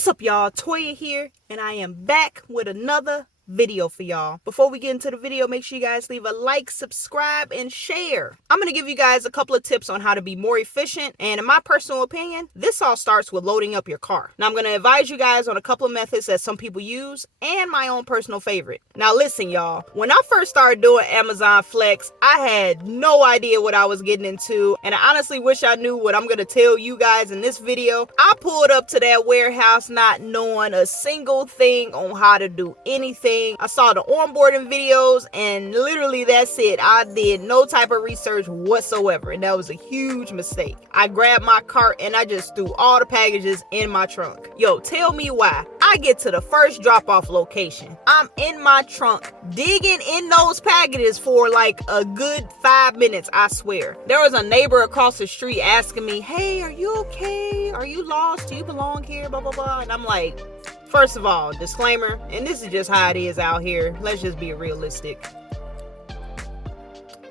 What's up, y'all? Toya here, and I am back with another video for y'all. Before we get into the video, make sure you guys leave a like, subscribe, and share. I'm gonna give you guys a couple of tips on how to be more efficient, and in my personal opinion, this all starts with loading up your car. Now I'm gonna advise you guys on a couple of methods that some people use and my own personal favorite. Now listen, y'all, when I first started doing Amazon Flex, I had no idea what I was getting into, and I honestly wish I knew what I'm gonna tell you guys in this video. I pulled up to that warehouse not knowing a single thing on how to do anything. I saw the onboarding videos and literally that's it. I did no type of research whatsoever, and that was a huge mistake. I grabbed my cart and I just threw all the packages in my trunk. Yo, tell me why. I get to the first drop-off location. I'm in my trunk digging in those packages for like a good 5 minutes, I swear. There was a neighbor across the street asking me, "Hey, are you okay? Are you lost? Do you belong here? Blah, blah, blah." And I'm like, first of all, disclaimer, and this is just how it is out here. Let's just be realistic.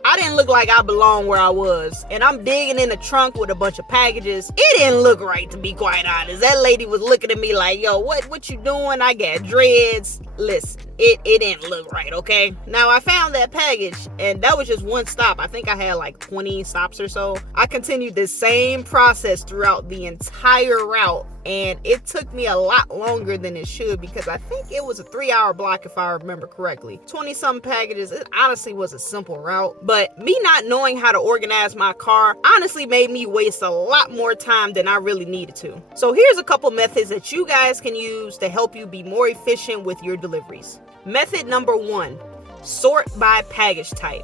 I didn't look like I belonged where I was, and I'm digging in the trunk with a bunch of packages. It didn't look right, to be quite honest. That lady was looking at me like, "Yo, what you doing? I got dreads." Listen, it didn't look right, okay? Now, I found that package, and that was just one stop. I think I had like 20 stops or so. I continued this same process throughout the entire route, and it took me a lot longer than it should because I think it was a 3-hour block if I remember correctly. 20-something packages. It honestly was a simple route, but me not knowing how to organize my car honestly made me waste a lot more time than I really needed to. So here's a couple methods that you guys can use to help you be more efficient with your deliveries. Method number 1, sort by package type.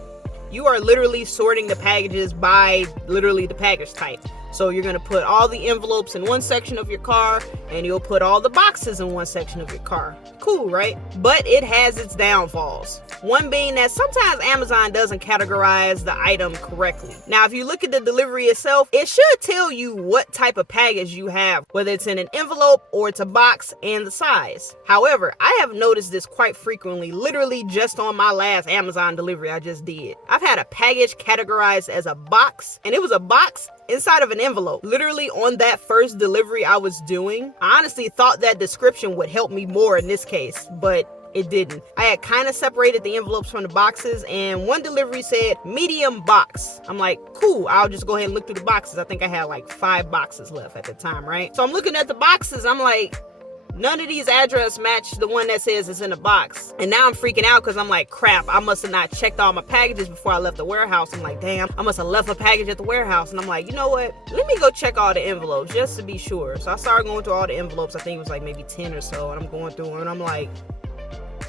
You are literally sorting the packages by literally the package type. So you're going to put all the envelopes in one section of your car, and you'll put all the boxes in one section of your car. Cool, right? But it has its downfalls. One being that sometimes Amazon doesn't categorize the item correctly. Now, if you look at the delivery itself, it should tell you what type of package you have, whether it's in an envelope or it's a box and the size. However, I have noticed this quite frequently, literally just on my last Amazon delivery I just did. I've had a package categorized as a box, and it was a box inside of an envelope. Literally on that first delivery I was doing, I honestly thought that description would help me more in this case, but it didn't. I had kind of separated the envelopes from the boxes, and one delivery said medium box. I'm like, cool, I'll just go ahead and look through the boxes. I think I had like 5 boxes left at the time, right? So I'm looking at the boxes, I'm like, none of these address match the one that says it's in a box. And now I'm freaking out because I'm like, crap, I must have not checked all my packages before I left the warehouse. I'm like, damn, I must have left a package at the warehouse. And I'm like, you know what? Let me go check all the envelopes just to be sure. So I started going through all the envelopes. I think it was like maybe 10 or so. And I'm going through and I'm like,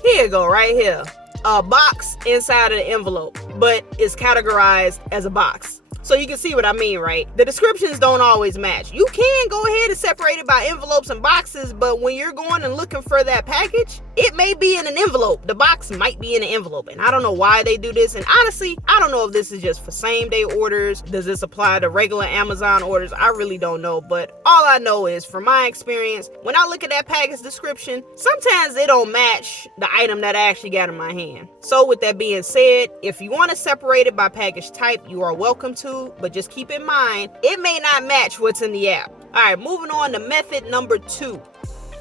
here you go, right here. A box inside of the envelope, but it's categorized as a box. So you can see what I mean, right? The descriptions don't always match. You can go ahead and separate it by envelopes and boxes, but when you're going and looking for that package, it may be in an envelope. The box might be in an envelope, and I don't know why they do this. And honestly, I don't know if this is just for same-day orders. Does this apply to regular Amazon orders? I really don't know, but all I know is from my experience, when I look at that package description, sometimes they don't match the item that I actually got in my hand. So with that being said, if you want to separate it by package type, you are welcome to. But just keep in mind, it may not match what's in the app. All right, moving on to method number 2,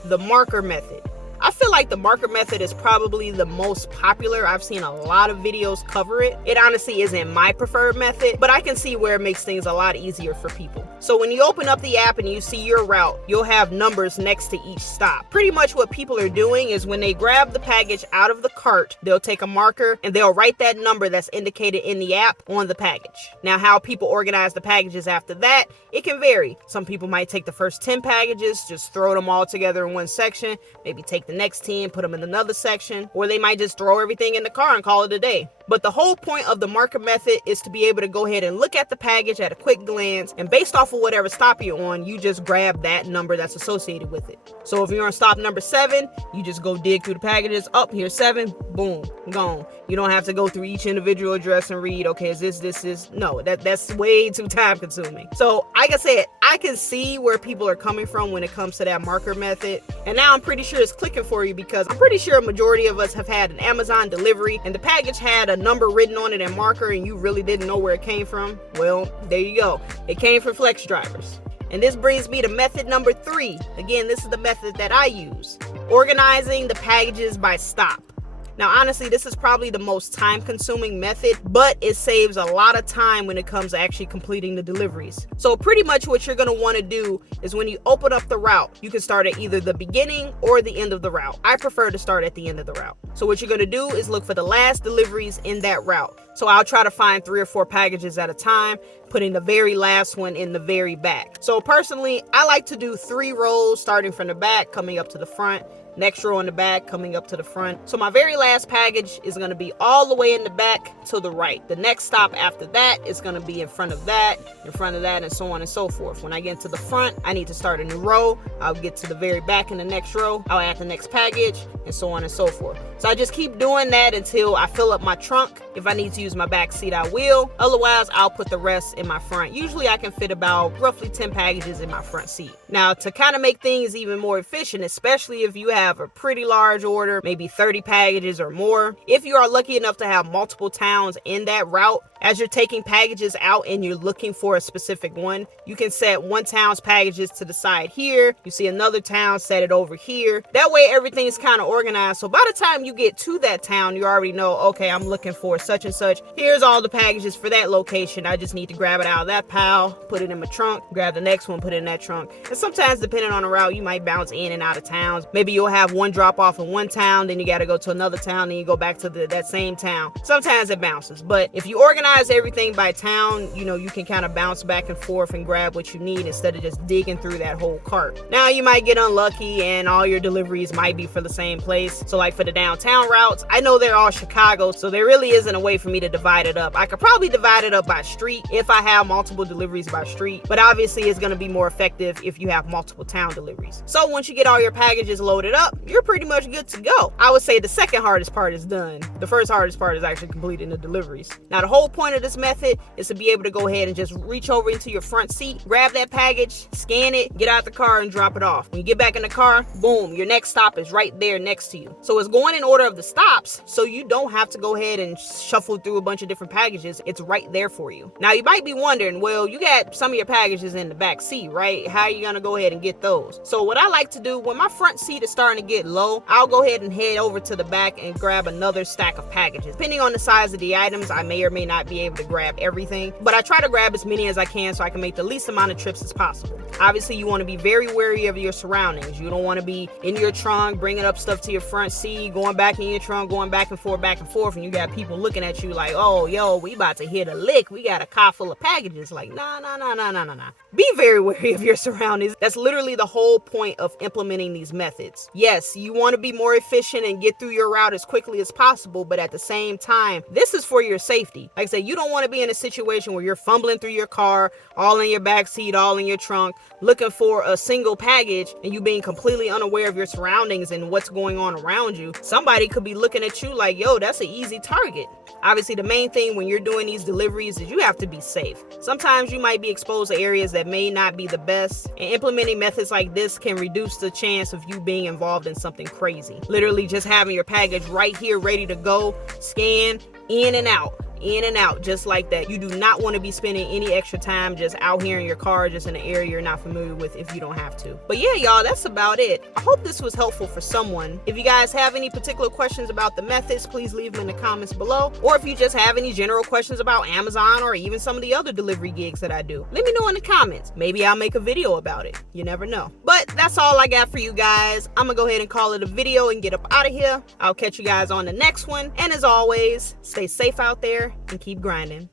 the marker method. I feel like the marker method is probably the most popular. I've seen a lot of videos cover it. It honestly isn't my preferred method, but I can see where it makes things a lot easier for people. So when you open up the app and you see your route, you'll have numbers next to each stop. Pretty much what people are doing is when they grab the package out of the cart, they'll take a marker and they'll write that number that's indicated in the app on the package. Now, how people organize the packages after that, it can vary. Some people might take the first 10 packages, just throw them all together in one section, maybe take the next 10, put them in another section, or they might just throw everything in the car and call it a day. But the whole point of the marker method is to be able to go ahead and look at the package at a quick glance, and based off of whatever stop you're on, you just grab that number that's associated with it. So if you're on stop number 7, you just go dig through the packages. Up here's 7, boom, gone. You don't have to go through each individual address and read, okay, is this? No, that's way too time consuming. So like I said, I can see where people are coming from when it comes to that marker method. And now I'm pretty sure it's clicking for you because I'm pretty sure a majority of us have had an Amazon delivery and the package had a number written on it in marker and you really didn't know where it came from. Well, there you go. It came from Flex drivers. And this brings me to method number 3. Again, this is the method that I use. Organizing the packages by stop. Now, honestly, this is probably the most time-consuming method, but it saves a lot of time when it comes to actually completing the deliveries. So pretty much what you're going to want to do is when you open up the route, you can start at either the beginning or the end of the route. I prefer to start at the end of the route. So what you're going to do is look for the last deliveries in that route. So I'll try to find 3 or 4 packages at a time, putting the very last one in the very back. So personally, I like to do 3 rows starting from the back, coming up to the front. Next row in the back, coming up to the front. So my very last package is going to be all the way in the back to the right. The next stop after that is going to be in front of that, and so on and so forth. When I get to the front, I need to start a new row. I'll get to the very back in the next row. I'll add the next package, and so on and so forth. So I just keep doing that until I fill up my trunk. If I need to use my back seat, I will. Otherwise, I'll put the rest in my front. Usually I can fit about roughly 10 packages in my front seat. Now, to kind of make things even more efficient, especially if you have a pretty large order, maybe 30 packages or more. If you are lucky enough to have multiple towns in that route, as you're taking packages out and you're looking for a specific one, you can set one town's packages to the side here. You see another town, set it over here. That way everything's kind of organized. So by the time you get to that town, you already know, okay, I'm looking for such and such. Here's all the packages for that location. I just need to grab it out of that pile, put it in my trunk, grab the next one, put it in that trunk. And sometimes depending on the route, you might bounce in and out of towns. Maybe you'll have one drop off in one town, then you got to go to another town, then you go back to that same town. Sometimes it bounces, but if you organize everything by town, you can kind of bounce back and forth and grab what you need instead of just digging through that whole cart. Now you might get unlucky and all your deliveries might be for the same place. So like for the downtown routes, I know they're all Chicago, so there really isn't a way for me to divide it up. I could probably divide it up by street if I have multiple deliveries by street, but obviously it's going to be more effective if you have multiple town deliveries. So once you get all your packages loaded up, you're pretty much good to go. I would say the second hardest part is done. The first hardest part is actually completing the deliveries. Now the whole point of this method is to be able to go ahead and just reach over into your front seat, grab that package, scan it, get out the car and drop it off. When you get back in the car, boom, your next stop is right there next to you. So it's going in order of the stops, so you don't have to go ahead and shuffle through a bunch of different packages. It's right there for you. Now you might be wondering, well, you got some of your packages in the back seat, right? How are you gonna go ahead and get those? So what I like to do when my front seat is starting to get low, I'll go ahead and head over to the back and grab another stack of packages. Depending on the size of the items, I may or may not be able to grab everything, but I try to grab as many as I can so I can make the least amount of trips as possible. Obviously, you want to be very wary of your surroundings. You don't want to be in your trunk, bringing up stuff to your front seat, going back in your trunk, going back and forth, and you got people looking at you like, oh, yo, we about to hit a lick. We got a car full of packages. Like, nah. Be very wary of your surroundings. That's literally the whole point of implementing these methods. Yes, you want to be more efficient and get through your route as quickly as possible, but at the same time, this is for your safety. Like I said, you don't want to be in a situation where you're fumbling through your car, all in your back seat, all in your trunk, looking for a single package, and you being completely unaware of your surroundings and what's going on around you. Somebody could be looking at you like, yo, that's an easy target. Obviously, the main thing when you're doing these deliveries is you have to be safe. Sometimes you might be exposed to areas that may not be the best, and implementing methods like this can reduce the chance of you being involved in something crazy. Literally just having your package right here ready to go, scan, in and out, just like that. You do not want to be spending any extra time just out here in your car, just in an area you're not familiar with if you don't have to. But yeah, y'all, that's about it. I hope this was helpful for someone. If you guys have any particular questions about the methods, please leave them in the comments below. Or if you just have any general questions about Amazon or even some of the other delivery gigs that I do, let me know in the comments. Maybe I'll make a video about it. You never know. But that's all I got for you guys. I'm gonna go ahead and call it a video and get up out of here. I'll catch you guys on the next one. And as always, stay safe out there and keep grinding.